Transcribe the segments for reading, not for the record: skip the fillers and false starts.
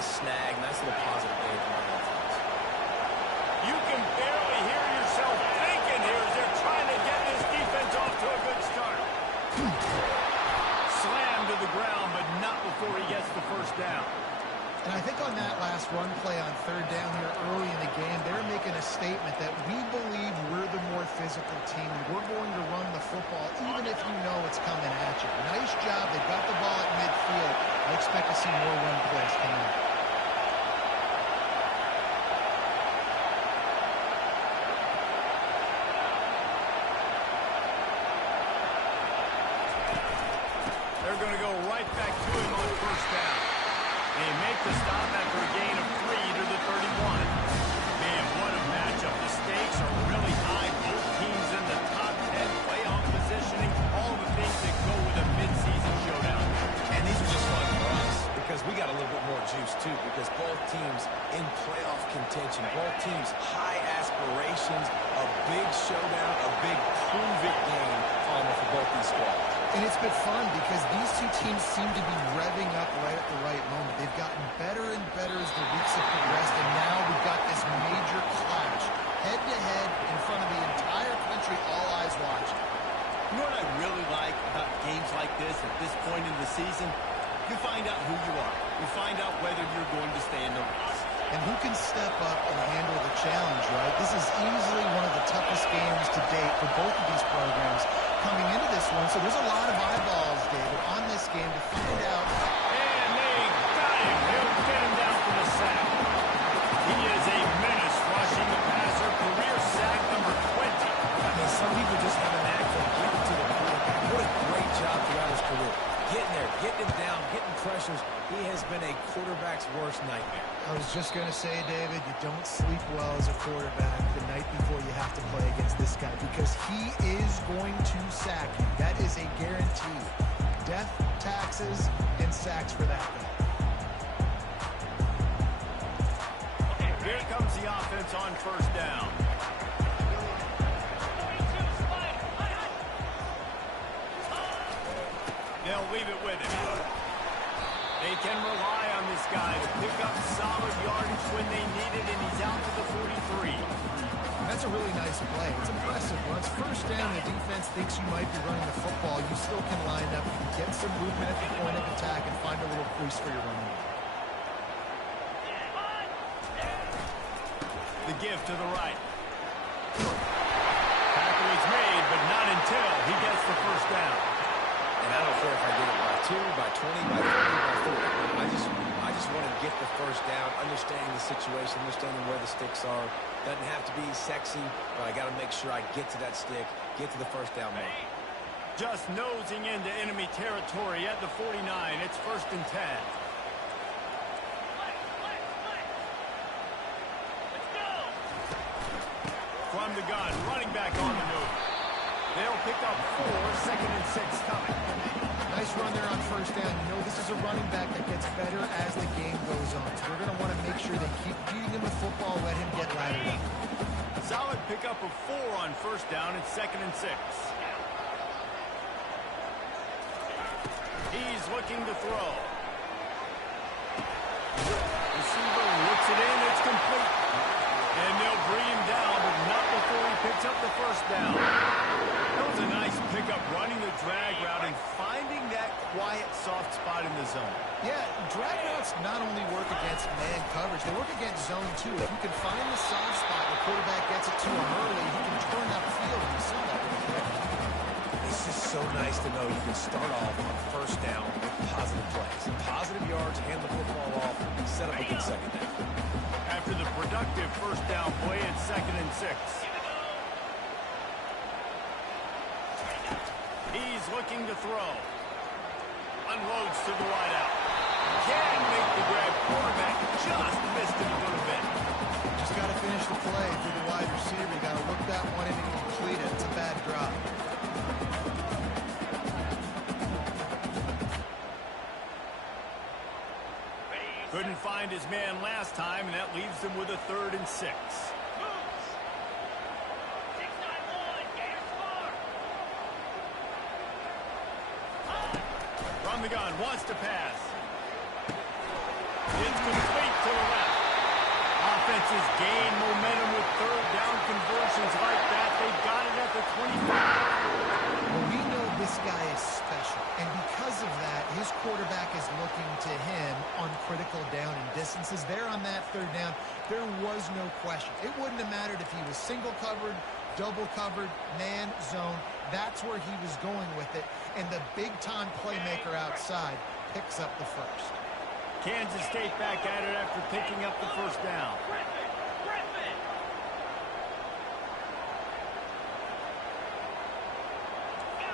nice snag, nice little positive gain from our offense. You can barely hear yourself thinking here as they're trying to get this defense off to a good start. Slammed to the ground, but not before he gets the first down. And I think on that last run play on third down here early in the game, they're making a statement that we believe we're the more physical team, and we're going to run the football even if you know it's coming at you. Nice job. They got the ball at midfield. I expect to see more run plays coming up. They're going to go right back to him on first down. They make the stop after a gain of 3 to the 31. Man, what a matchup. The stakes are really high. Both teams in the top 10 playoff positioning. All the things that go with a midseason showdown. And these are just fun for us because we got a little bit more juice, too, because both teams in playoff contention, both teams high aspirations, a big showdown, a big prove-it game for both these squads. And it's been fun because these two teams seem to be revving up right at the right moment. They've gotten better and better as the weeks have progressed, and now we've got this major clash, head-to-head in front of the entire country, all eyes watching. You know what I really like about games like this at this point in the season? You find out who you are. You find out whether you're going to stay in the race. And who can step up and handle the challenge, right? This is easily one of the toughest games to date for both of these programs coming into this one. So there's a lot of eyeballs, David, on this game to find out. And they got him. They'll get him down for the sack. He is a menace rushing the passer. Career sack number 20. I mean, some people just have a knack for getting to the quarterback. What a great job throughout his career. Getting there, getting him down, getting pressures. He has been a quarterback's worst nightmare. I was just going to say, David, you don't sleep well as a quarterback the night before you have to play against this guy because he is going to sack you. That is a guarantee. Death, taxes, and sacks for that guy. Here comes the offense on first down. They'll leave it with him. They can rely on this guy to pick up solid yardage when they need it, and he's out to the 43. That's a really nice play. It's impressive. Once first down, the defense thinks you might be running the football. You still can line up, you can get some movement at the point of attack, and find a little crease for your running. The give to the right. Tackle is made, but not until he gets the first down. And I don't care if I get it by 2, by 20, by 30, by 40. I just want to get the first down, understanding the situation, understanding where the sticks are. Doesn't have to be sexy, but I got to make sure I get to that stick, get to the first down mark. Just nosing into enemy territory at the 49. It's 1st and 10. From the gun, running back on the move. They'll pick up 4, 2nd and 6 coming. Nice run there on first down. You know this is a running back that gets better as the game goes on. So we're going to want to make sure they keep feeding him the football, let him get laddered up. Solid pickup of 4 on first down. It's 2nd and 6. He's looking to throw. Receiver looks it in. It's complete. And they'll bring him down, but not before he picks up the first down. That was a nice pickup, running the drag route and finding that quiet, soft spot in the zone. Yeah, drag routes not only work against man coverage, they work against zone too. If you can find the soft spot where quarterback gets it to him early, he can turn that field, and you saw that. It's just so nice to know you can start off on first down with positive plays. Positive yards, hand the football off, set up a good second down. After the productive first down play, it's 2nd and 6. He's looking to throw. Unloads to the wideout. Can make the grab. Quarterback just missed him a little bit. Just got to finish the play through the wide receiver. You got to look that one in and complete it. It's a bad drop. Couldn't find his man last time, and that leaves him with a 3rd and 6. From the gun, wants to pass. It's complete. defenses gain momentum with third down conversions like that. They've got it at the 25. Well, we know this guy is special, and because of that, his quarterback is looking to him on critical down and distances. There on that third down, there was no question. It wouldn't have mattered if he was single covered, double covered, man, zone. That's where he was going with it, and the big-time playmaker outside picks up the first. Kansas State back at it after picking up the first down.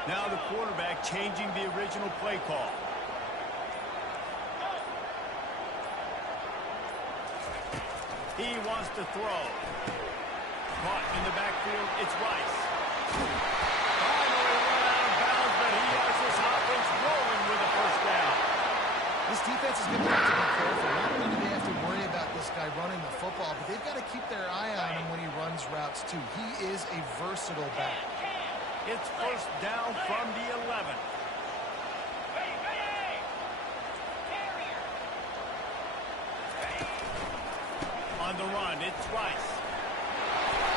Now the quarterback changing the original play call. He wants to throw. Caught in the backfield, it's Rice. Finally run out of bounds, but he has this offense rolling with a first down. This defense is going to have to be careful. Not only do they have to worry about this guy running the football, but they've got to keep their eye on him when he runs routes, too. He is a versatile back. It's first down from the 11. On the run, it's Rice.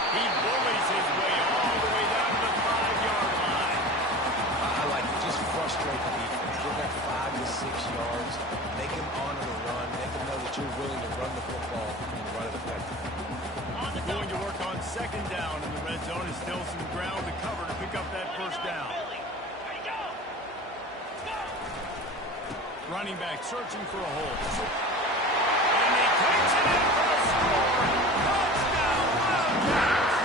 He bullies his way all the way down to the 5-yard line. I like it. Just frustrate the defense. Give that 5 to 6 yards. Make him honor the run. Make him know that you're willing to run the football and run it effectively. Going to work on second down in the red zone. Is still some ground to cover to pick up that first down. Running back searching for a hole. And he takes it in for a score. Touchdown, Wildcats!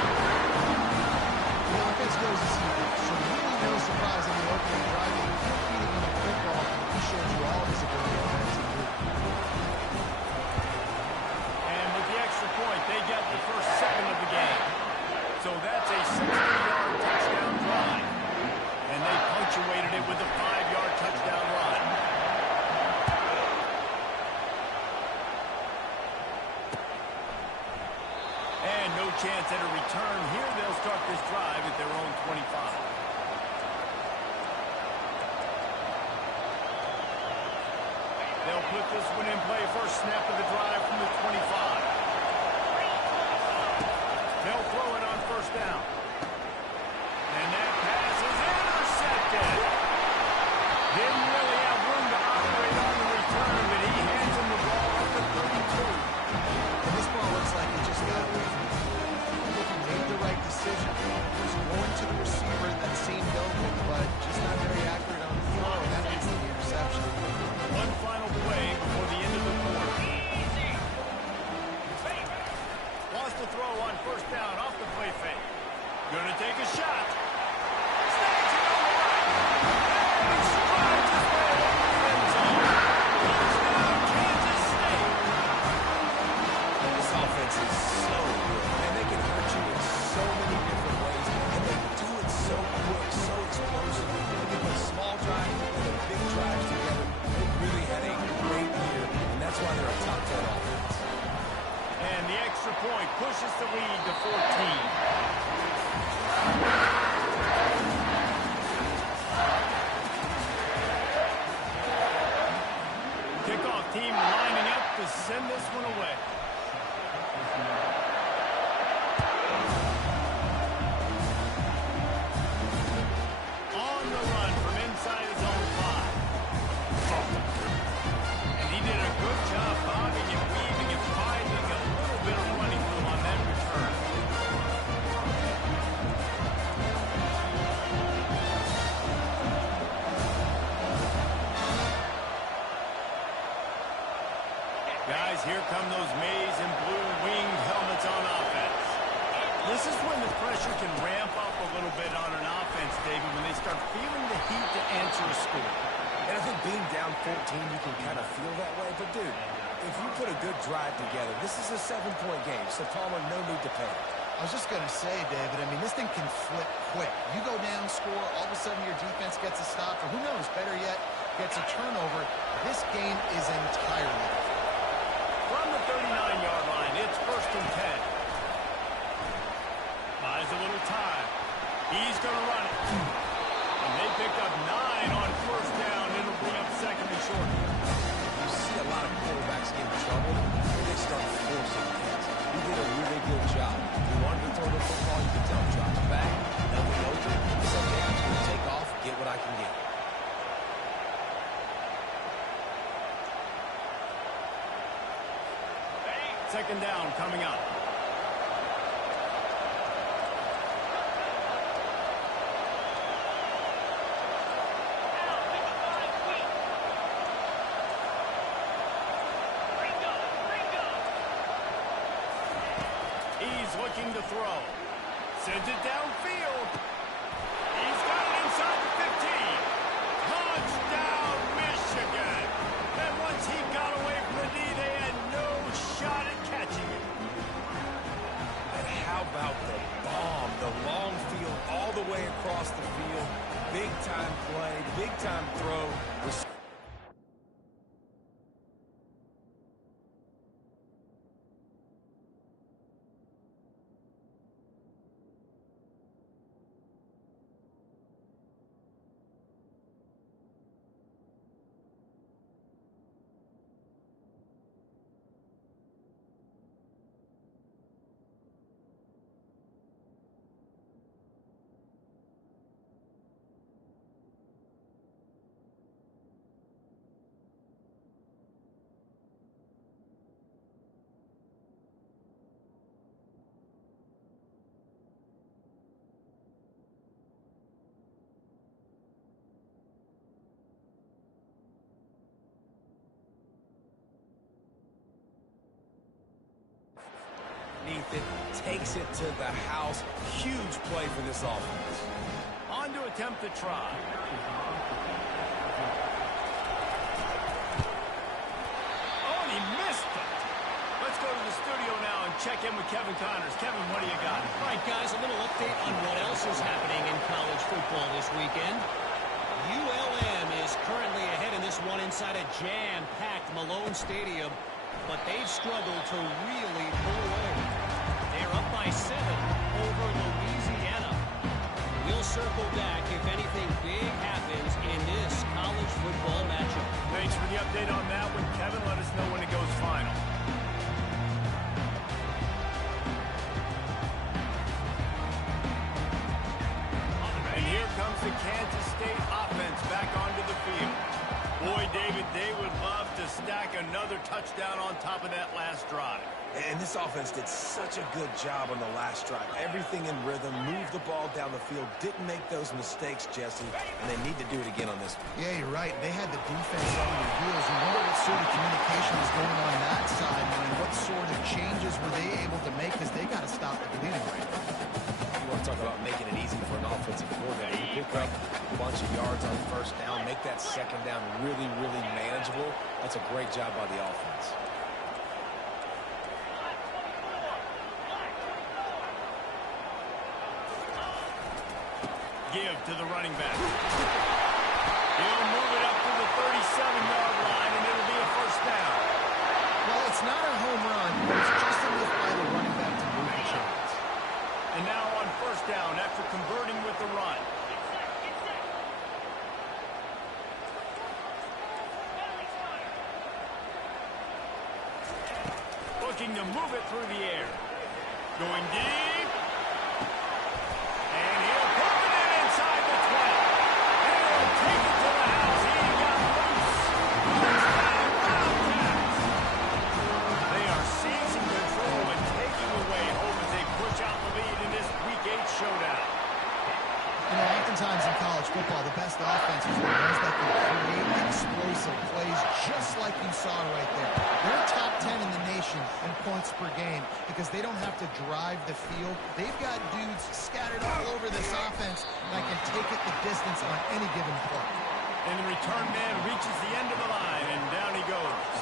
The offense goes as he goes, so really no surprise in the opening drive. You keep feeding him the football. He shows you all his ability offensively. And with the extra point, they get the first 7 of the game. So that's a 60-yard touchdown drive. And they punctuated it with a 5-yard touchdown run. And no chance at a return here. They'll start this drive at their own 25. They'll put this one in play. First snap of the drive from the 25. They'll throw it on first down. And that pass is intercepted. Didn't really have room to operate on the return, but he hands him the ball at the 32. And this ball looks like it just got away from him. He made the right decision. He was going to the receiver that seemed open, but just not very accurate on the throw, and that leads to the interception. One final play before the end of the quarter. Wants to throw on first down off the play fake. Gonna take a shot. Snags it on the right. And strides his way over the end zone. Touchdown, Kansas State. This offense is so good, and they can hurt you in so many different ways, and they do it so quick, so explosive. They can put small drives and big drives together. They really had a great year, and that's why they're a top 10 offense. And the extra point pushes the lead to 14. Kickoff team lining up to send this one away. On the run from inside his own 5. And he did a good job bobbing and weaving and finding a little bit of running room on that return. Guys, here come those maize and blue winged helmets on offense. This is when the pressure can ramp up a little bit on an offense, David, when they start feeling the heat to answer a score. And I think being down 14, you can kind of feel that way. But, dude, if you put a good drive together, this is a 7-point game. So, Palmer, no need to panic. I was just going to say, David, I mean, this thing can flip quick. You go down, score, all of a sudden your defense gets a stop, or who knows, better yet, gets a turnover. This game is entirely different. From the 39-yard line, it's first and 10. Buys a little time. He's going to run it. And they pick up 9 on first down. It'll bring up second and short. You see a lot of quarterbacks get in trouble when they start forcing things. You get second down coming up. He's looking to throw. Sends it downfield. He's got it inside the 15. Touchdown, Michigan. And once he got away from the knee, they had no shot at catching it. And how about the bomb? The long field all the way across the field. Big time play, big time throw. It takes it to the house. Huge play for this offense. On to attempt the try. Oh, and he missed it. Let's go to the studio now and check in with Kevin Connors. Kevin, what do you got? All right, guys, a little update on what else is happening in college football this weekend. ULM is currently ahead in this one inside a jam-packed Malone Stadium, but they've struggled to really pull away. They're up by 7 over Louisiana. We'll circle back if anything big happens in this college football matchup. Thanks for the update on that one, Kevin. Let us know when it goes final. And here comes the Kansas State offense back onto the field. Boy, David, they would love to stack another touchdown on top of that last drive. And this offense did such a good job on the last drive. Everything in rhythm, moved the ball down the field, didn't make those mistakes, Jesse, and they need to do it again on this one. Yeah, you're right. They had the defense on their heels. You wonder what sort of communication was going on that side, and what sort of changes were they able to make, because they got to stop the bleeding right now. You want to talk about making it easy for an offensive coordinator. You pick up a bunch of yards on first down, make that second down really, really manageable. That's a great job by the offense. Give to the running back. He'll move it up to the 37-yard line, and it'll be a first down. Well, it's not a home run, but it's just enough by the running back to move the chains. And now on first down after converting with the run. Looking to move it through the air. Going deep. And he'll put it in inside the 20. And he'll take it to the house. He got loose. Touchdown, Wildcats. They are seizing control and taking away hope as they push out the lead in this Week 8 showdown. You know, oftentimes in college football, the best offenses are the ones that can create explosive plays, just like you saw right there. They're top 10 in the nation in points per game because they don't have to drive the field. They've got dudes scattered all over this offense that can take it the distance on any given play. And the return man reaches the end of the line, and down he goes.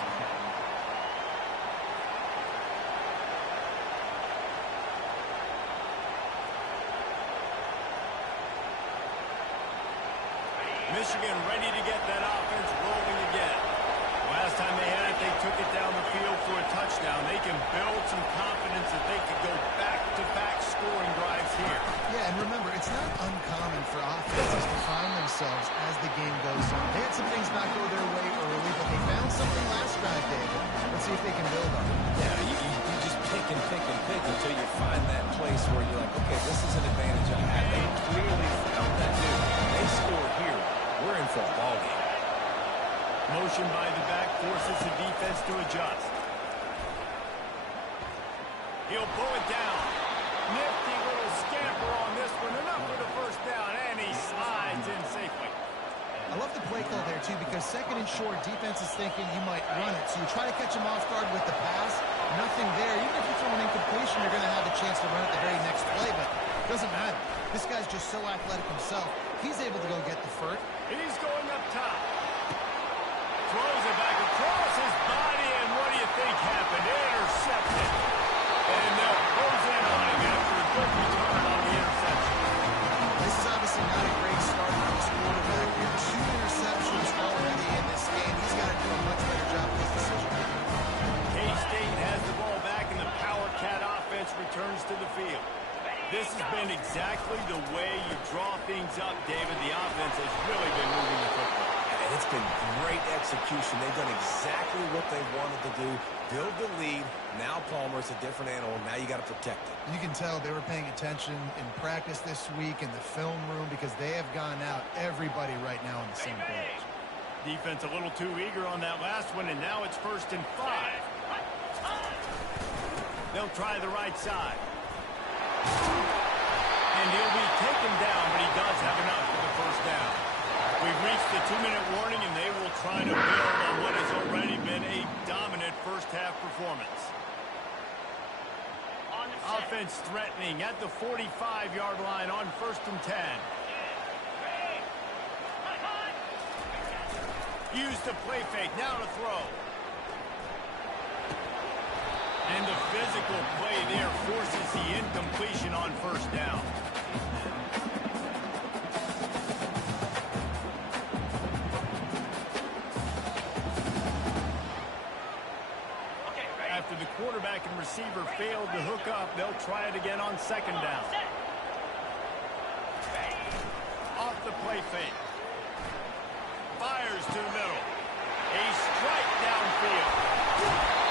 Michigan ready to get that offense rolling again. Last time they had it, they took it down the field for a touchdown. They can build some confidence that they could go back-to-back scoring drives here. Yeah, and remember, it's not uncommon for offenses to find themselves as the game goes on. They had some things not go their way early, but they found something last drive, David. Let's see if they can build on it. Yeah, you just pick and pick and pick until you find that place where you're like, okay, this is an advantage I have. They clearly found that dude. They scored here. We're in for a ball game. Motion by the back forces the defense to adjust. He'll pull it down. Nifty little scamper on this one. Enough for the first down, and he slides in safely. I love the play call there, too, because second and short, defense is thinking you might run it. So you try to catch him off guard with the pass. Nothing there. Even if you throw an incompletion, you're going to have a chance to run it the very next play, but it doesn't matter. This guy's just so athletic himself. He's able to go get the first. He's going up top. Throws it back across his body, and what do you think happened? Intercepted. And they'll close in on him after a good return on the interception. This is obviously not a great start for this quarterback here. 2 interceptions already in this game. He's got to do a much better job with his decision making. K-State has the ball back, and the Power Cat offense returns to the field. This has been exactly the way you draw things up, David. The offense has really been moving the football. And it's been great execution. They've done exactly what they wanted to do. Build the lead. Now Palmer's a different animal. Now you got to protect it. You can tell they were paying attention in practice this week in the film room because they have gone out everybody right now on the same page. Defense a little too eager on that last one, and now it's 1st and 5. They'll try the right side. And he'll be taken down, but he does have enough for the first down. We've reached the 2-minute warning, and they will try to build on what has already been a dominant first-half performance. Offense threatening at the 45-yard line on 1st and 10. Use the play fake, now to throw. And the physical play there forces the incompletion on 1st down. After the quarterback and receiver failed to hook up, they'll try it again on 2nd down. Off the play fake. Fires to the middle. A strike downfield.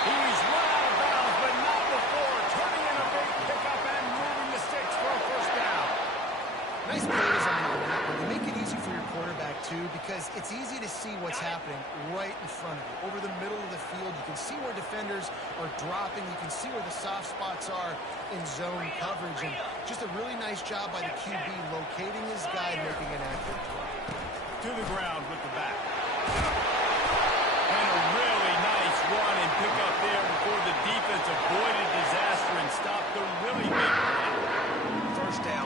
He's run out of bounds, but not before. Turning in a big pickup and moving the sticks for a 1st down. Nice play design on that one. They make it easy for your quarterback, too, because it's easy to see what's happening right in front of you. Over the middle of the field, you can see where defenders are dropping. You can see where the soft spots are in zone coverage. And just a really nice job by the QB locating his guy and making an accurate throw. To the ground with the back. And a really nice run and pick up there before the defense avoided disaster and stopped the really big play. First down,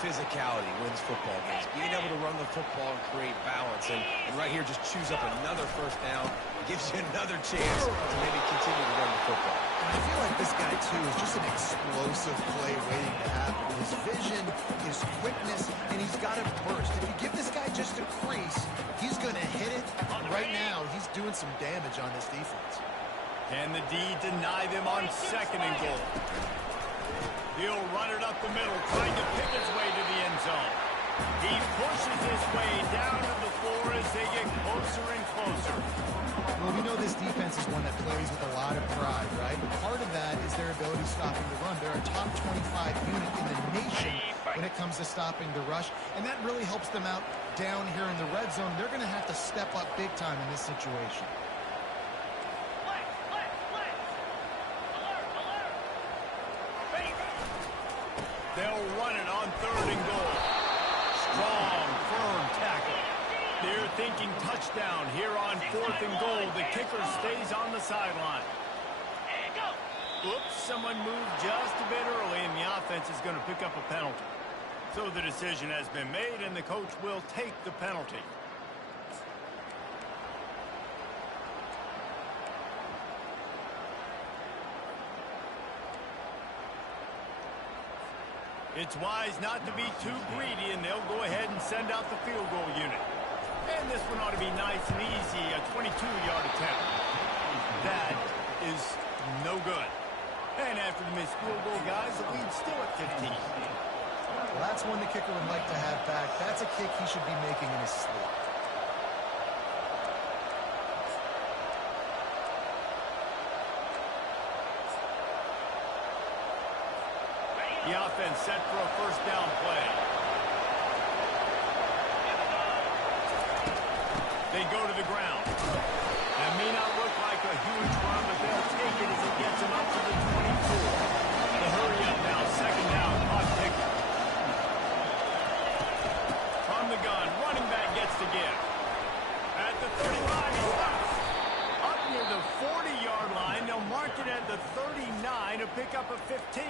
physicality wins football games. Being able to run the football and create balance. And right here, just choose up another 1st down. Gives you another chance to maybe continue to run the football. I feel like this guy, too, is just an explosive play waiting to happen. His vision, his quickness, and he's got a burst. If you give this guy just a crease, he's going to hit it. Right now, he's doing some damage on this defense. Can the D deny them on 2nd and goal? He'll run it up the middle, trying to pick his way to the end zone. He pushes his way down to the floor as they get closer and closer. Well, we know this defense is one that plays with a lot of pride, right? Part of that is their ability stopping the run. They're a top 25 unit in the nation when it comes to stopping the rush, and that really helps them out down here in the red zone. They're going to have to step up big time in this situation. They'll run it on 3rd and goal. Strong, firm tackle. They're thinking touchdown here on 4th and goal. The kicker stays on the sideline. Oops, someone moved just a bit early, and the offense is going to pick up a penalty. So the decision has been made, and the coach will take the penalty. It's wise not to be too greedy, and they'll go ahead and send out the field goal unit. And this one ought to be nice and easy, a 22-yard attempt. That is no good. And after the missed field goal, guys, the lead's still at 15. Well, that's one the kicker would like to have back. That's a kick he should be making in his sleep. The offense set for a 1st down play. They go to the ground. That may not look like a huge run, but they'll take it as it gets them up to the 24. at the 39 to pick up a 15.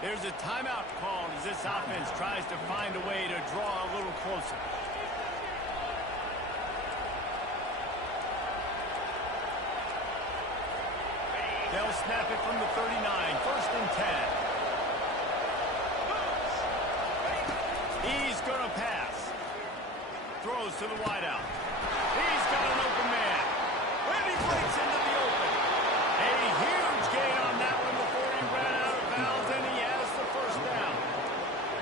There's a timeout called as this offense tries to find a way to draw a little closer. They'll snap it from the 39, 1st and 10. He's going to pass. Throws to the wideout. He's got an open man. And he breaks into the open. A huge gain on that one before he ran out of bounds, and he has the 1st down.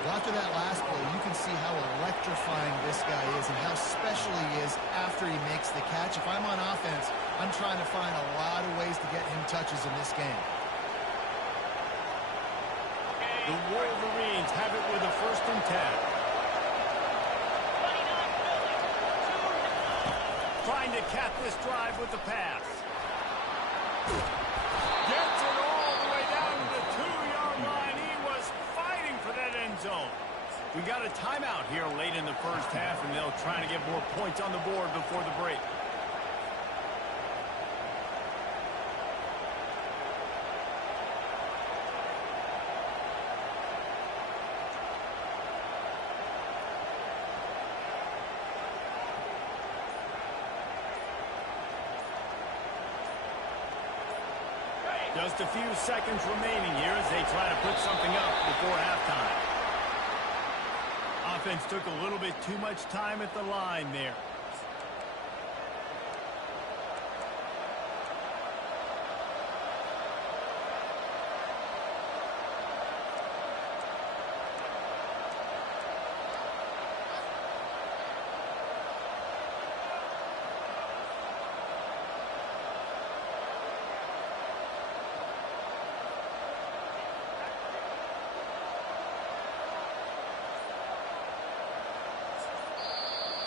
Well, after that last play, you can see how electrifying this guy is and how special he is after he makes the catch. If I'm on offense, I'm trying to find a lot of ways to get him touches in this game. The Wolverines have it with a 1st and 10. Trying to cap this drive with the pass. Gets it all the way down to the 2-yard line. He was fighting for that end zone. We got a timeout here late in the 1st half, and they'll try to get more points on the board before the break. Just a few seconds remaining here as they try to put something up before halftime. Offense took a little bit too much time at the line there.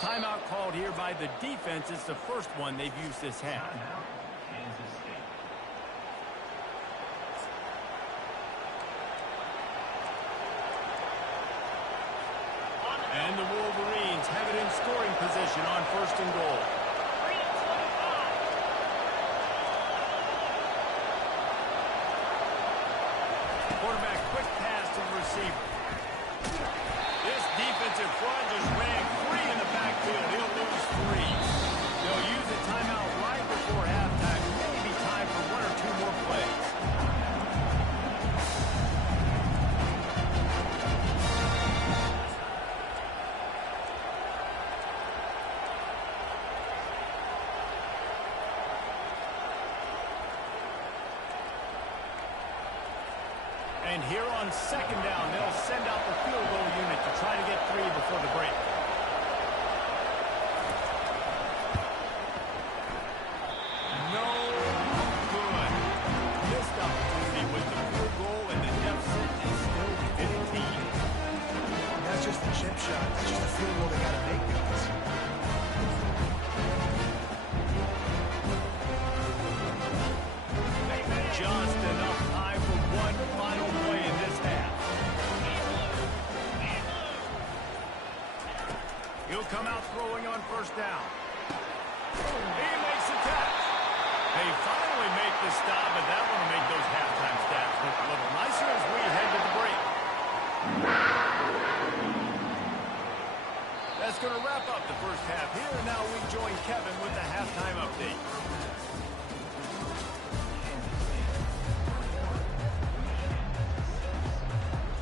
Timeout called here by the defense. It's the 1st one they've used this half. And the Wolverines have it in scoring position on 1st and goal. Quarterback quick pass to the receiver. This defensive front just ran free in the backfield. He'll lose 3. They'll use a timeout right before halftime. Maybe time for 1 or 2 more plays. And here on 2nd down, they'll send out the field goal unit to try to get 3 before the break. No good. Missed opportunity with the field goal, and the deficit is still 15. That's just a chip shot. That's just a field goal they got to make, guys. Just enough time for one final play in this half. He'll come out throwing on 1st down. He makes the catch. They finally make the stop, but that one will make those halftime stats look a little nicer as we head to the break. That's going to wrap up the 1st half here, and now we join Kevin with the halftime update.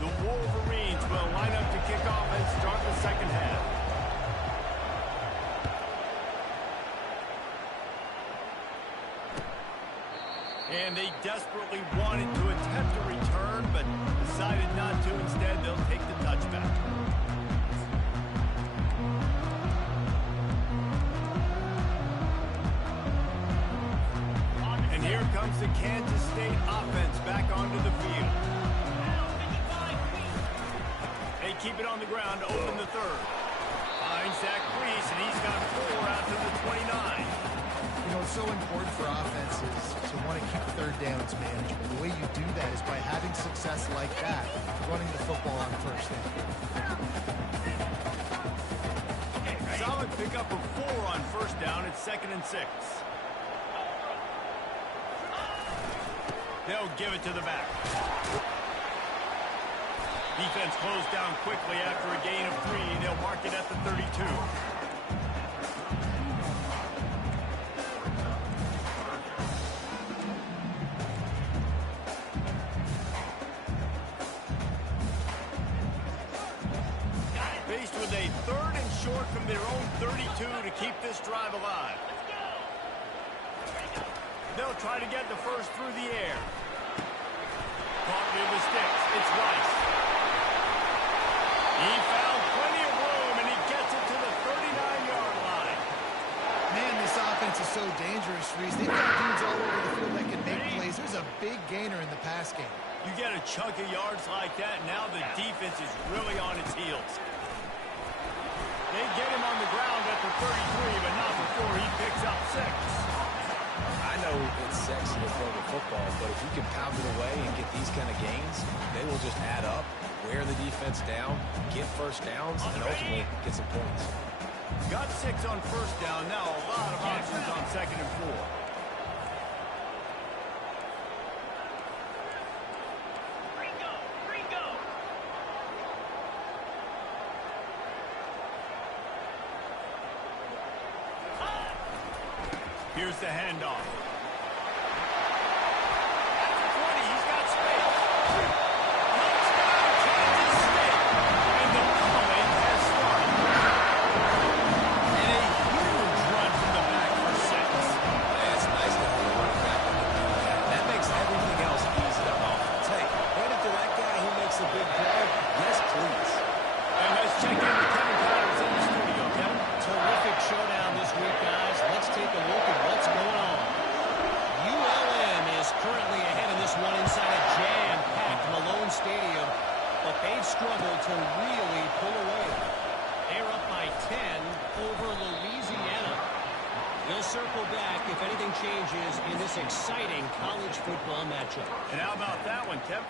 The Wolverines will line up to kick off and start the 2nd half. And they desperately wanted to attempt a return, but decided not to. Instead, they'll take the touchback. And here comes the Kansas State offense back onto the field. They keep it on the ground to open the 3rd. Finds Zach Priest, and he's got 4 out to the 29. You know, it's so important for offenses to want to keep 3rd downs manageable. The way you do that is by having success like that, running the football on 1st down. Solid pickup of 4 on 1st down. It's 2nd and 6. They'll give it to the back. Defense closed down quickly after a gain of 3. They'll mark it at the 32. Faced with a 3rd and short from their own 32 to keep this drive alive. They'll try to get the first through the air. Caught near the sticks. It's Rice. He found plenty of room, and he gets it to the 39-yard line. Man, this offense is so dangerous, Reese. They've got dudes all over the field that can make plays. There's a big gainer in the pass game. You get a chunk of yards like that, now the defense is really on its heels. They get him on the ground at the 33, but not before he picks up 6. I know it's sexy to throw the football, but if you can pound it away and get these kind of gains, they will just add up, wear the defense down, get first downs, and ultimately get some points. Got 6 on first down. Now a lot of options on 2nd and 4. Here's the handoff. At the 20, he's got space. Touchdown, Kansas State. And the play has started. And a huge run from the back for 6. It's nice to have a running back that can do that. That makes everything else easy on offense. Hey, hand it to that guy. He makes a big play. Yes, please. And let's check in with Kevin Powers in the studio. Kevin? Terrific showdown this week, guys. Let's take a look at what's going on. ULM is currently ahead in this one inside a jam-packed Malone Stadium, but they've struggled to really pull away. They're up by 10 over Louisiana. They'll circle back if anything changes in this exciting college football matchup. And how about that one, Kevin?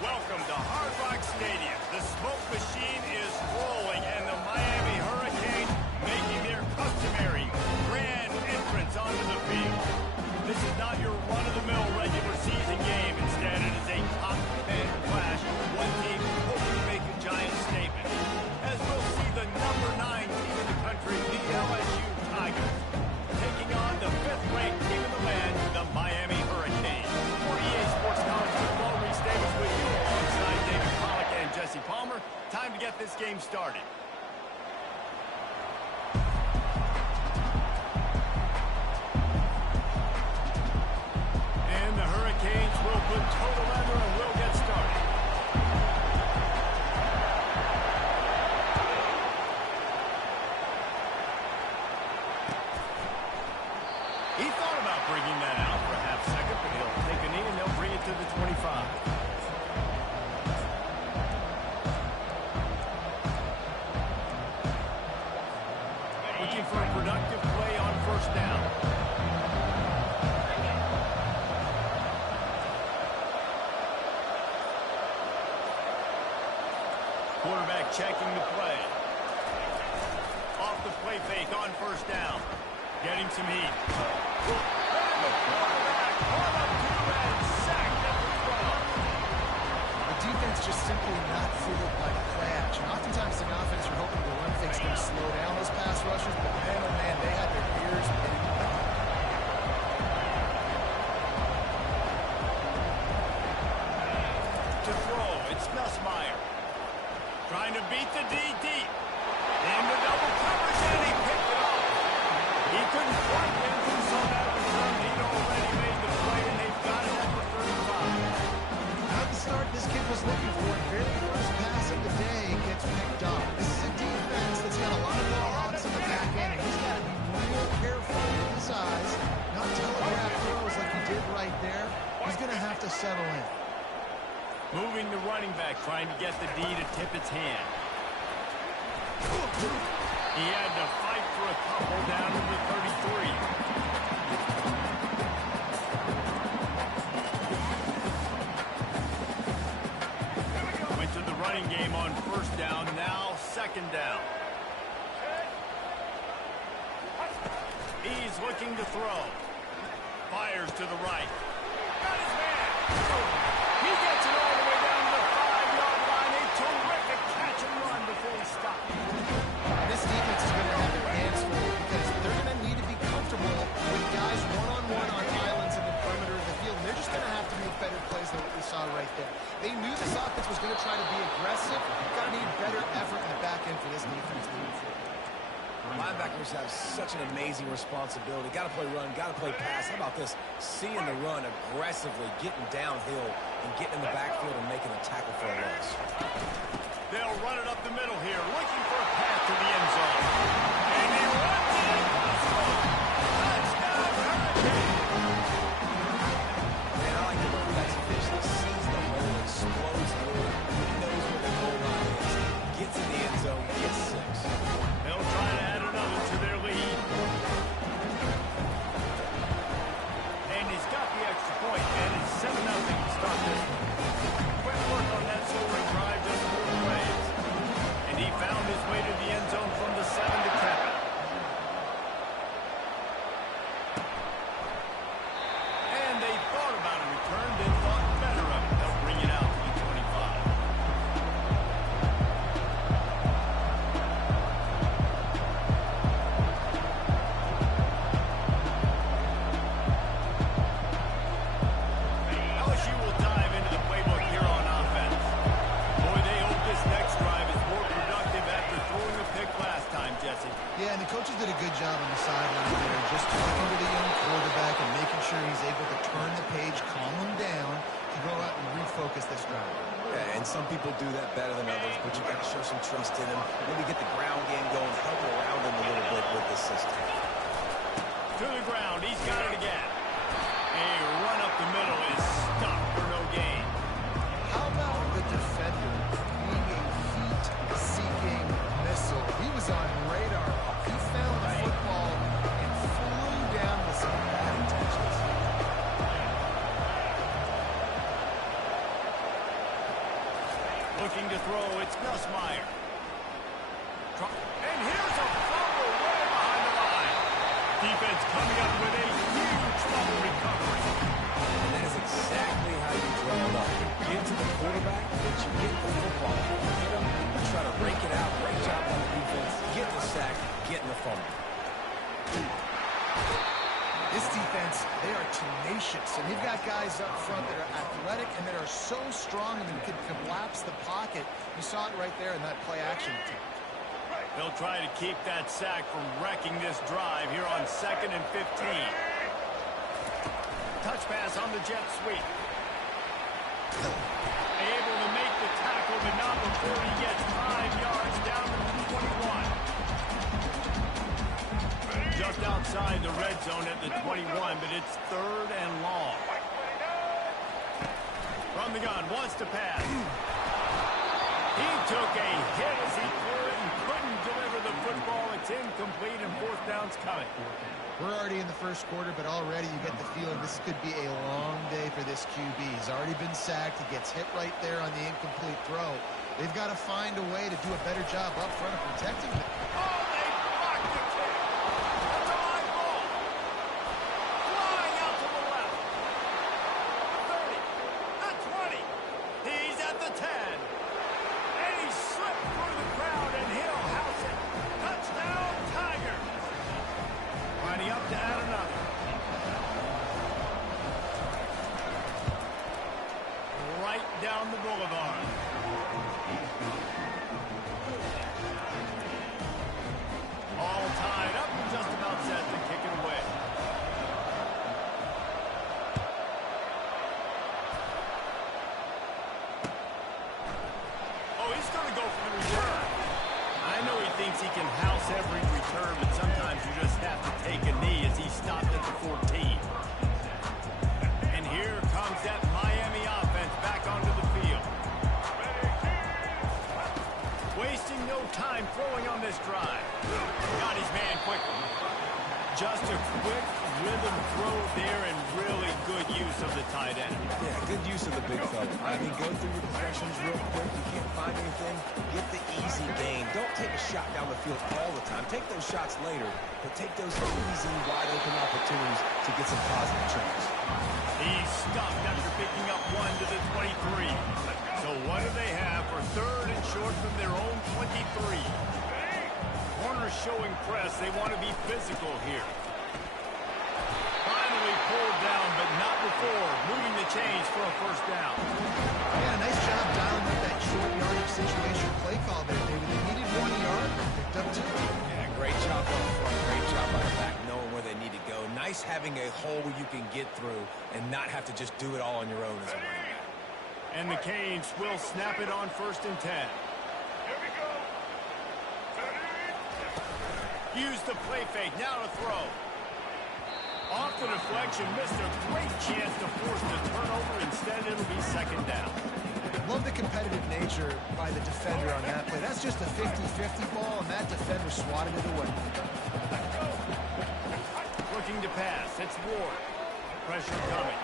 Welcome to Hard Rock Stadium. The smoke machine is rolling, and the Miami Hurricanes making their customary grand entrance onto the field. This is not your run-of-the-mill regular season game. Instead, it is a top 10 clash. One team hoping to make a giant statement. As we'll see the number 9 team in the country, the LSU Tigers, taking on the 5th-ranked team in the land, the Miami Hurricanes. For EA Sports College Football, Reese Davis with you alongside David Pollack and Jesse Palmer. Time to get this game started. And the Hurricanes will put total leather and will get started. He thought about bringing that out for a half second, but he'll take a knee and they'll bring it to the 25. Looking for a productive play on first down. Quarterback checking the play. Off the play fake on first down. Getting some heat. And the quarterback on up to and sacked at the 12. The defense just simply not fooled by the play action. Oftentimes in offense, you're hoping the run fake's going to slow down those pass rushers, but man, oh man, they had their ears pinned. To throw, it's Nussmeier. Trying to beat the D deep. In the double coverage, and he picked it off. He couldn't quite get loose on that return. He'd already made the play, and they've got it at the 35. Not the start this kid was looking for. Very first pass of the day gets picked up. This is a defense that's got a lot of ball hawks in the back end, and he's got to be real careful with his eyes, not telegraph throws like he did right there. He's going to have to settle in. Moving the running back, trying to get the D to tip its hand. He had to fight for a couple down to the 33. Went to the running game on first down, now second down. He's looking to throw. Fires to the right. Got his man. He gets it all the way down to the 5-yard line. A terrific catch and run before he stopped. This defense is going to have their hands full because they're going to need to be comfortable with guys one-on-one on islands in the perimeter of the field. And they're just going to have to make better plays than what we saw right there. They knew this offense was going to try to be aggressive. Got to need better effort in the back end for this defense moving forward. Linebackers have such an amazing responsibility. Got to play run, got to play pass. How about this? Seeing the run aggressively, getting downhill, and getting in the backfield and making a tackle for a loss. They'll run it up the middle here, looking for a path to the end zone. And he runs it impossible. Touchdown, Hurricane. Man, I like the way that's fish that sees the hole, explodes through it, knows where the goal line is, gets in the end zone, gets 6. They'll try to add another to their lead. And he's got the extra point, and it's 7-0 to start this one. Quick work on that scoring drive, just 4 plays. And he found his way to the end zone from the 7 to 10. And they thought about a return, then thought better of it. They'll bring it out to the 25. LSU will dive into the playbook here on offense. Boy, they hope this next drive is more productive after throwing a pick last time, Jesse. Yeah, and the coaches did a good job on the sideline there, just talking to the young quarterback and making sure he's able to turn the page, calm him down, to go out and refocus this drive. Yeah, and some people do that better than others, but you got to show some trust in him. Maybe get the ground game going, help around him a little bit with this system. To the ground, he's got it again. A run up the middle is stopped for no gain. How about the defender being a heat-seeking missile? He was on radar. He found the football and flew down with some bad intentions. defense coming up with a huge fumble recovery. And that is exactly how you draw it up. You get to the quarterback, but you get the football. You hit him, you try to rake it out. Great job on the defense. Get the sack, getting the fumble. This defense, they are tenacious, and they've got guys up front that are athletic and that are so strong and can collapse the pocket. You saw it right there in that play-action attempt. They'll try to keep that sack from wrecking this drive here on 2nd and 15. Touch pass on the jet sweep. Able to make the tackle, but not before he gets 5 yards down to the 21. Just outside the red zone at the 21, but it's 3rd and long. From the gun, wants to pass. He took a hit as he threw it and couldn't deliver the football. It's incomplete and 4th down's coming. We're already in the first quarter, but already you get the feeling this could be a long day for this QB. He's already been sacked. He gets hit right there on the incomplete throw. They've got to find a way to do a better job up front of protecting him. Oh, they blocked the kick. That's a high ball. Flying out to the left. 30. At 20. He's at the 10. And he slipped through the crowd, and he'll house it. Touchdown, Tigers. Lining up to add another. Right down the boulevard. All tied up and just about set to kick it away. Oh, he's going to go for the return. I know he thinks he can house every return, but sometimes you just have to take a knee as he stopped at the 14. And here comes that Miami offense back onto the field. Wasting no time throwing on this drive. Got his man quickly. Just a quick rhythm throw there and really good use of the tight end. Yeah, good use of the big fella. I mean, go through your progressions real quick. You can't find anything, get the easy gain. Don't take a shot down the field all the time. Take those shots later, but take those easy, wide-open opportunities to get some positive change. He's stopped after picking up 1 to the 23. So what do they have for 3rd and short from their own 23? Corners showing press. They want to be physical here. Finally pulled down, but not before moving the chains for a 1st down. Yeah, nice job dialing up that short yardage situation play call there, David. They needed 1 yard, picked up 2. Yeah, great job up front. Great job by the back, knowing where they need to go. Nice having a hole you can get through and not have to just do it all on your own as a running back. And the Canes will snap it on 1st and 10. Use the play fake, now to throw. Off the deflection, missed a great chance to force the turnover. Instead, it'll be 2nd down. Love the competitive nature by the defender on that play. That's just a 50-50 ball, and that defender swatted it away. Looking to pass, it's Ward. Pressure coming.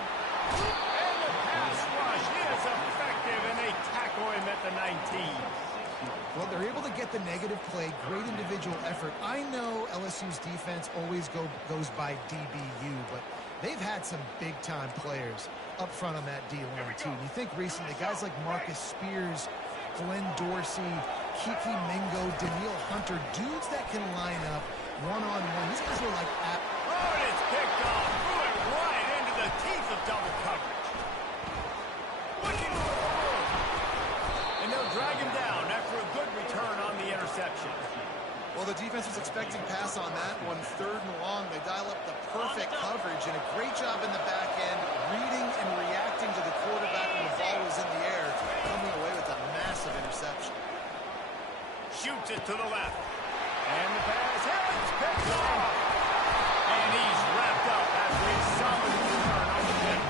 And the pass rush is effective, and they tackle him at the 19. Well, they're able to get the negative play, great individual effort. I know LSU's defense always goes by DBU, but they've had some big-time players up front on that D-line, too. And you think recently, guys like Marcus Spears, Glenn Dorsey, Kiki Mingo, Daniil Hunter, dudes that can line up one-on-one. These guys are like at... Oh, and it's picked off. Threw it right into the teeth of double coverage. Looking for the room. And they'll drag him down after a good return on the interception. Well, the defense was expecting pass on that one, 3rd and long. They dial up the perfect coverage and a great job in the back end, reading and reacting to the quarterback when the ball was in the air, coming away with a massive interception. Shoots it to the left. And the pass hits, picked off. And he's wrapped up after a solid return on the pick.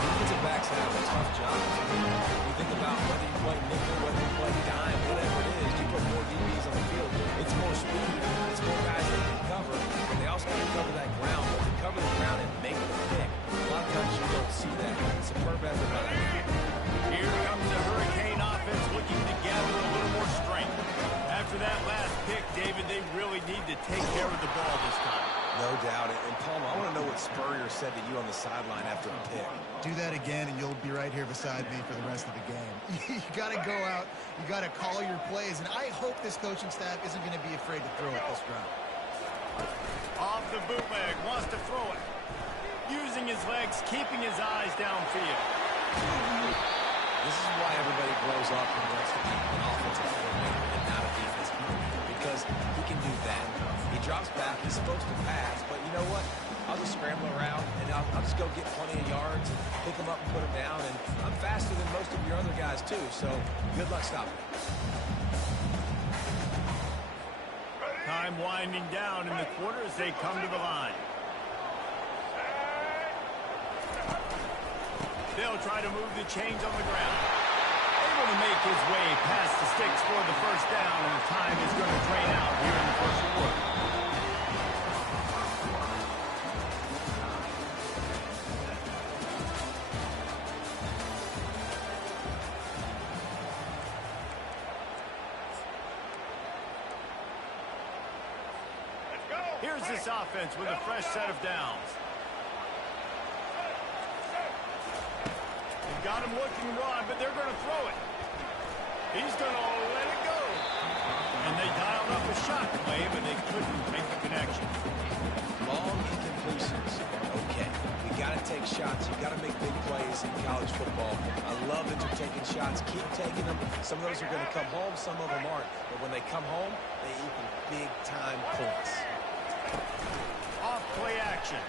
Defensive backs have a tough job. You think about whether you play nickel, whether you play dime, whatever it is, you put more DBs on the field. It's more speed. It's more guys that can cover. And they also got to cover that ground. But to cover the ground and make the pick, a lot of times you don't see that. Superb effort by that guy. Here comes the Hurricane offense looking to gather a little more strength. After that last pick, David, they really need to take care of the ball this time. No doubt. And Palmer, I want to know what Spurrier said to you on the sideline after a pick. Do that again, and you'll be right here beside me for the rest of the game. You got to go out. You got to call your plays, and I hope this coaching staff isn't going to be afraid to throw it this drive. Off the bootleg, wants to throw it. Using his legs, keeping his eyes downfield. This is why everybody grows up and wants to be an offensive coordinator and not a defensive coordinator, because he can do that. He drops back, he's supposed to pass, but you know what? I'll just scramble around, and I'll just go get plenty of yards and pick them up and put them down, and I'm faster than most of your other guys, too, so good luck stopping me. Time winding down in the quarter as they come to the line. They'll try to move the chains on the ground. Able to make his way past the sticks for the first down, and the time is going to drain out here in the first quarter. Here's this offense with a fresh set of downs. They've got him looking wide, but they're going to throw it. He's going to let it go. And they dialed up a shot play, but they couldn't make the connection. Long incompletions are okay. You got to take shots. You got to make big plays in college football. I love that you're taking shots. Keep taking them. Some of those are going to come home. Some of them aren't. But when they come home, they equal big-time points. Off play action.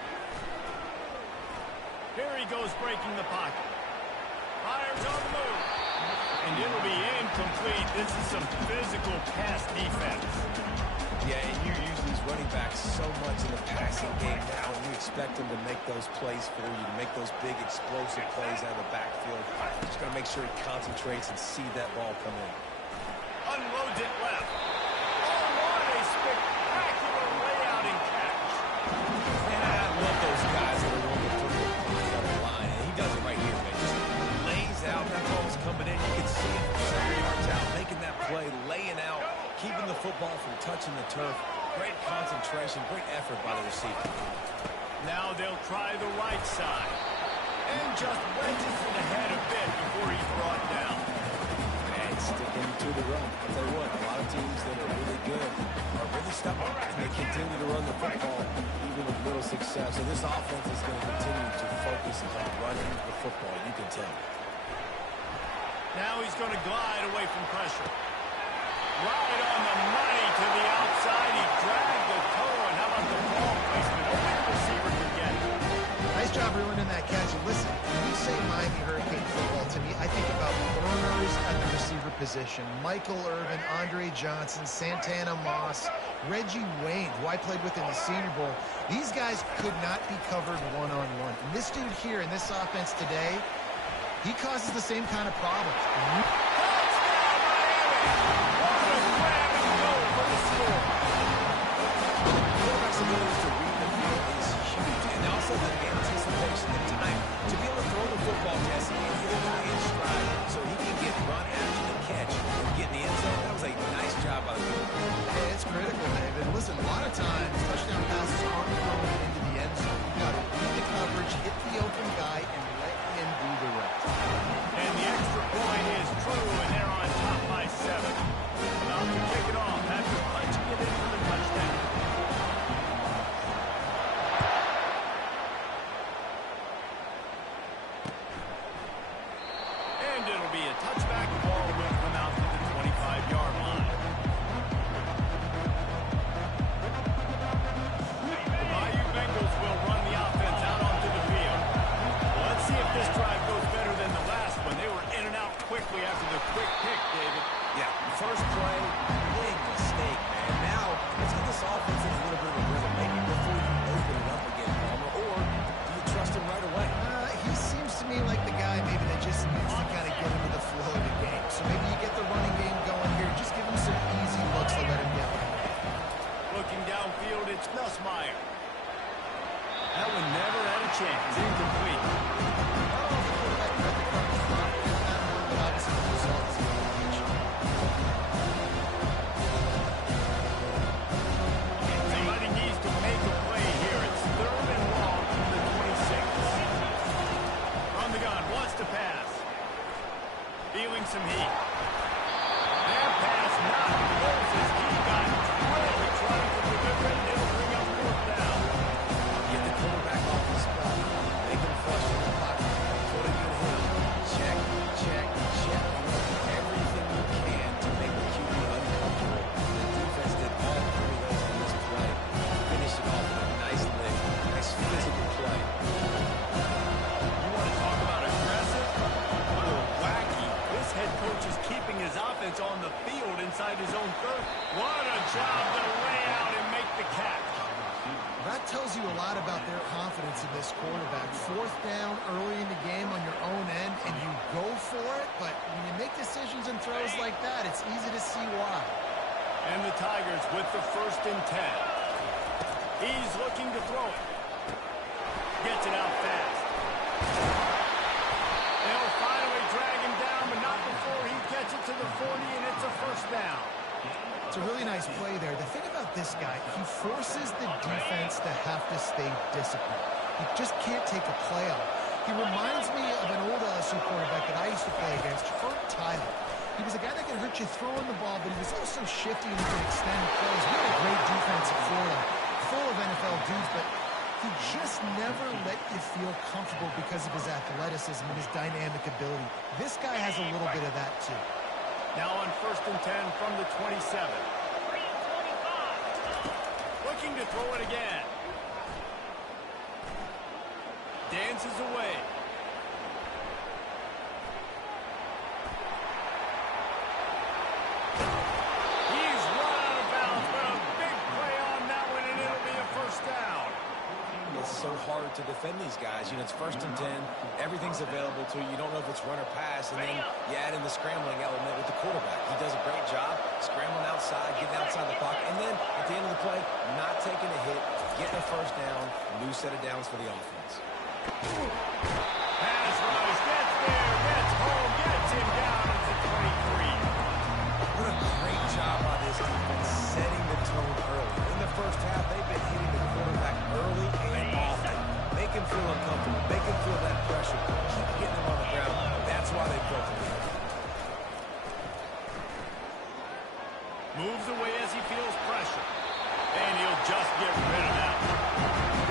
Here he goes breaking the pocket. Fires on the move. And it'll be incomplete. This is some physical pass defense. Yeah, and you use these running backs so much in the passing game now, and you expect them to make those plays for you, to make those big explosive plays out of the backfield. Just got to make sure he concentrates and see that ball come in. Unloads it left. Oh, what a spectacular layout and catch. And I love those guys that are willing to put their body on the line, and he does it right here, man. Just lays out. That ball's coming in. You can see it from 7 yards out, making that play, laying out, keeping the football from touching the turf. Great concentration, great effort by the receiver. Now they'll try the right side. And just wedges it ahead a bit before he's brought down. And sticking to the run. I'll tell you what, a lot of teams that are really good are really stubborn, and they continue to run the football even with little success. So this offense is going to continue to focus on running the football, you can tell. Now he's going to glide away from pressure. Right on the money to the outside. He dragged the toe, and how about the ball placement? Only the receiver could get it. Nice job ruining that catch. And listen, when you say Miami Hurricane football, to me, I think about burners at the receiver position. Michael Irvin, Andre Johnson, Santana Moss, Reggie Wayne, who I played with in the Senior Bowl. These guys could not be covered one-on-one. And this dude here in this offense today, he causes the same kind of problems. Quarterback's ability to read the field is huge, and also the anticipation, the time to be able to throw the football, Jesse, and get a guy in stride so he can get run after the catch and get in the end zone. That was a nice job by the quarterback. Yeah, it's critical, David. Listen, a lot of times touchdown passes aren't thrown into the end zone. You got to read the coverage, hit the open guy, and let him do the rest. And the extra point is true, and they're on top by 7. About to kick it off after punching it in for the touchdown. And it'll be a touchback. Ball will come out to the 25-yard line. The Bayou Bengals will run the offense out onto the field. Well, let's see if this drive goes better than the last one. They were in and out quickly after the quick pick, David. Yeah, first play, big mistake, man. Now, let's get this offense in a little bit of a rhythm, maybe before you open it up again, Palmer, or do you trust him right away? He seems to me like the guy maybe that just needs to kind of get into the flow of the game. So maybe you get the running game going here. Just give him some easy looks to let him get ahead. Looking downfield, it's Nussmeier. That one never had a chance. Incomplete. Somebody needs to make a play inside his own 30. What a job to lay out and make the catch. That tells you a lot about their confidence in this quarterback. Fourth down early in the game on your own end, and you go for it, but when you make decisions and throws like that, it's easy to see why. And the Tigers with the 1st and 10. He's looking to throw it. Gets it out fast. They'll finally drag him down, but not before he gets it to the 40, and it's a 1st down. It's a really nice play there. The thing about this guy, he forces the defense to have to stay disciplined. He just can't take a play off. He reminds me of an old LSU quarterback that I used to play against, Herb Tyler. He was a guy that could hurt you throwing the ball, but he was also shifty and he could extend plays. He had a great defense at Florida, full of NFL dudes, but he just never let you feel comfortable because of his athleticism and his dynamic ability. This guy has a little bit of that too. Now on 1st and 10 from the 27. Looking to throw it again. Dances away. He's run out of bounds, but a big play on that one, and it'll be a 1st down. It's so hard to defend these guys. You know, it's 1st and 10. Everything's available to you. You don't know if it's run or pass, and then you add in the scrambling element with the quarterback. He does a great job scrambling outside, getting outside the pocket, and then at the end of the play, not taking a hit, getting a 1st down, new set of downs for the offense. Pass rush, gets there, gets home, gets him down at the 23. What a great job by this defense setting the tone early. In the 1st half, they've been hitting the quarterback early and often. Make him feel uncomfortable. Make him feel that pressure. Keep getting him on the ground. That's why they built the lead. Moves away as he feels pressure. And he'll just get rid of that one.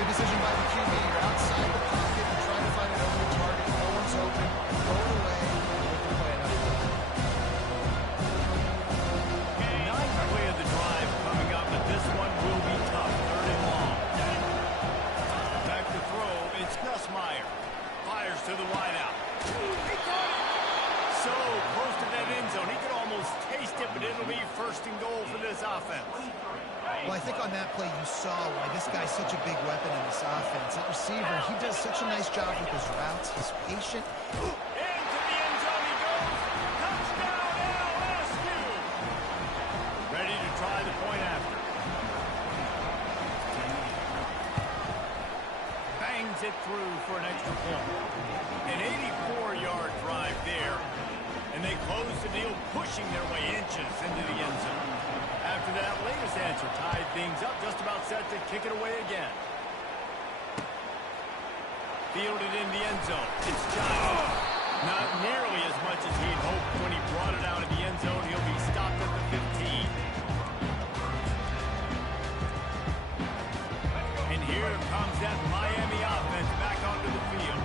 Good decision by the QB. You're outside the pocket. You're trying to find an open target. No one's open. Throw it away. Make the play another time. Ninth play of the drive coming up, but this one will be tough. 3rd and long. Back to throw. It's Nussmeier. Fires to the wideout. So close to that end zone. He could almost taste it, but it'll be 1st and goal for this offense. Well, I think on that play you saw why this guy's such a big weapon in this offense. At receiver, he does such a nice job with his routes. He's patient. Into the end zone he goes. Touchdown LSU. Ready to try the point after. Bangs it through for an extra point. An 84-yard drive there. And they close the deal, pushing their way inches into the end zone. After that latest answer tied things up, just about set to kick it away again. Fielded in the end zone. It's Johnson. Not nearly as much as he'd hoped when he brought it out of the end zone. He'll be stopped at the 15. And here comes that Miami offense back onto the field.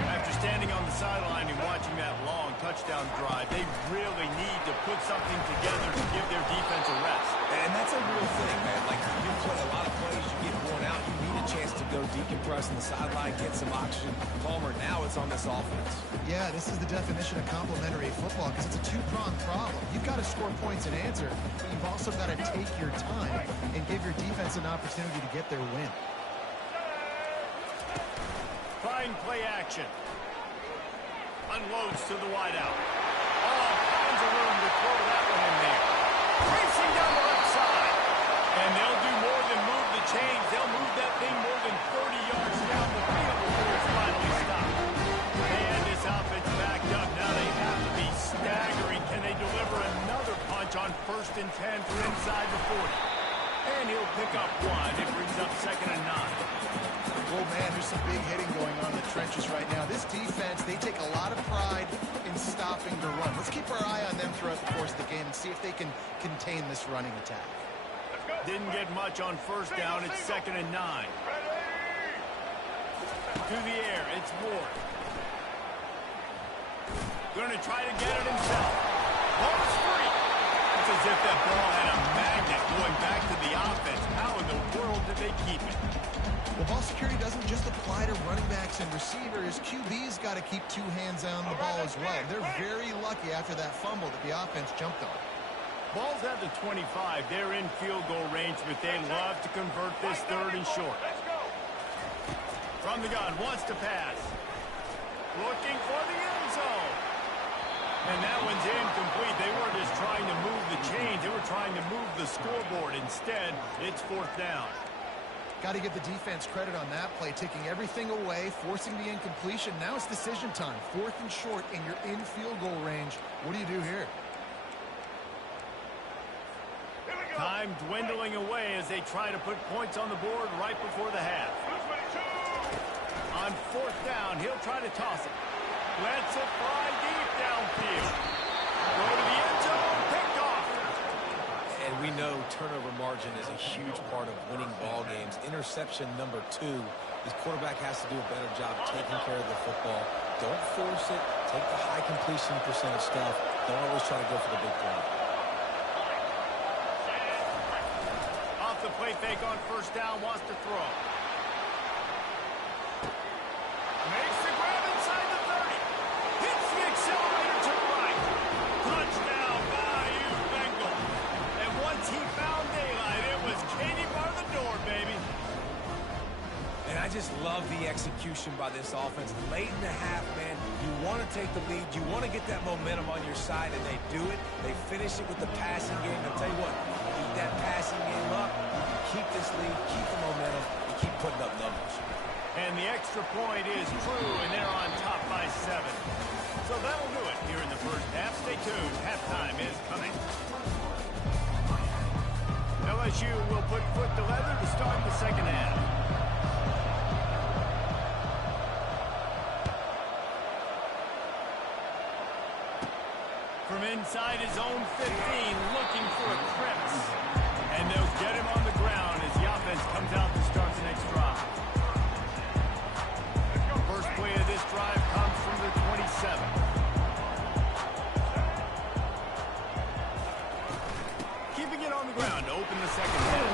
After standing on the sideline and watching that long touchdown drive, they really need to put something together to give their defense a rest. And that's a real thing, man. Like, you play a lot of plays, you get worn out, you need a chance to go decompress on the sideline, get some oxygen. Palmer, now it's on this offense. Yeah, this is the definition of complementary football because it's a two-pronged problem. You've got to score points and answer, but you've also got to take your time and give your defense an opportunity to get their win. Fine play action. Unloads to the wideout. Oh, finds a room to throw that one in there. Racing down the left side. And they'll do more than move the chains. They'll move that thing more than 30 yards down the field before it's finally stopped. And this offense backed up. Now they have to be staggering. Can they deliver another punch on 1st and 10 from inside the 40? And he'll pick up one. It brings up 2nd and 9. Oh, man, there's some big hitting going on in the trenches right now. This defense, they take a lot of pride in stopping the run. Let's keep our eye on them throughout the course of the game and see if they can contain this running attack. Didn't get much on 1st down. It's 2nd and 9. To the air. It's Ward. Going to try to get it himself. Ball's free. It's as if that ball had a magnet going back to the offense. How in the world did they keep it? Well, ball security doesn't just apply to running backs and receivers. QB's got to keep 2 hands on the ball as well. They're very lucky after that fumble that the offense jumped on. Ball's at the 25. They're in field goal range, but they love to convert this third and short. From the gun, wants to pass. Looking for the end zone. And that one's incomplete. They weren't just trying to move the chains. They were trying to move the scoreboard. Instead, it's fourth down. Got to give the defense credit on that play, taking everything away, forcing the incompletion. Now it's decision time. Fourth and short, and you're in field goal range. What do you do here? Time dwindling away as they try to put points on the board right before the half. On fourth down, he'll try to toss it. Lets it fly deep downfield. Go to the end zone, picked off. And we know turnover margin is a huge part of winning ball games. Interception number 2. His quarterback has to do a better job taking care of the football. Don't force it. Take the high completion percentage stuff. Don't always try to go for the big play. Off the play fake on first down, wants to throw. Makes the grab inside the 30. Hits the accelerator to the right. Touchdown, Bayou Bengals. And once he found daylight, it was Katie bar the door, baby. And I just love the execution by this offense. Late in the half, man, you want to take the lead. You want to get that momentum on your side, and they do it. They finish it with the passing game. I'll tell you what, keep that passing game up. You can keep this lead, keep the momentum, and keep putting up numbers. And the extra point is true, and they're on top by 7. So that'll do it here in the first half. Stay tuned. Halftime is coming. LSU will put foot to leather to start the second half. From inside his own 15, looking for a crevice. And they'll get him on the ground as the offense comes out to start the next drive. First play of this drive comes from the 27. Keeping it on the ground to open the second half.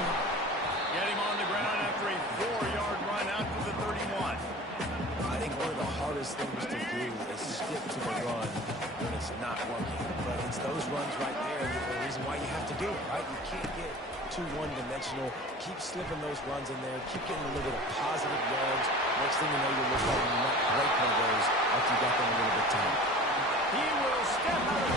Get him on the ground after a 4-yard run out to the 31. I think one of the hardest things to do is stick to the run when it's not working. But it's those runs right there that are the reason why you have to do it, right? You can't get too one-dimensional. Keep slipping those runs in there. Keep getting a little bit of positive yards. Next thing you know, you look like you might break one of those after you got them a little bit tight. He will step out of